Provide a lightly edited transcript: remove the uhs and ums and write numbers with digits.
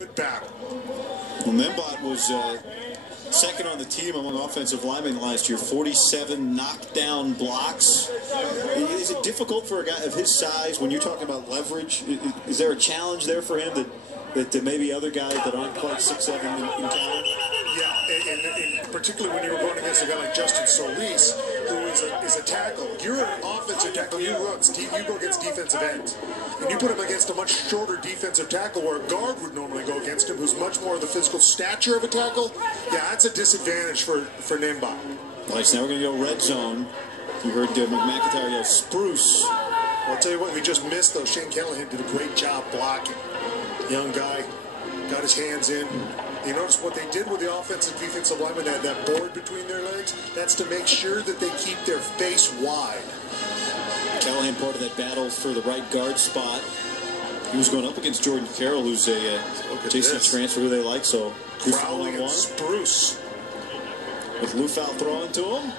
Good battle. Well, Membot was second on the team among offensive linemen last year. 47 knockdown blocks. Is it difficult for a guy of his size when you're talking about leverage? Is there a challenge there for him that maybe other guys that aren't quite 6'7" encounter? Yeah, and particularly when you were going against a guy like Justin Solis, who is a tackle. You're an offensive tackle. You go against defensive ends. And you put him against a much shorter defensive tackle where a guard would normally go against him, who's much more of the physical stature of a tackle. Yeah, that's a disadvantage for Membot. All right, so now we're going to go red zone. You heard McIntyre yell, "Spruce." Well, I'll tell you what, we just missed, though. Shane Callahan did a great job blocking. Young guy, got his hands in. You notice what they did with the offensive and defensive linemen, that board between their legs? That's to make sure that they keep their face wide. Callahan part of that battle for the right guard spot. He was going up against Jordan Carroll, who's a JC transfer who they like, so Crowley and Spruce. With Lufau throwing to him.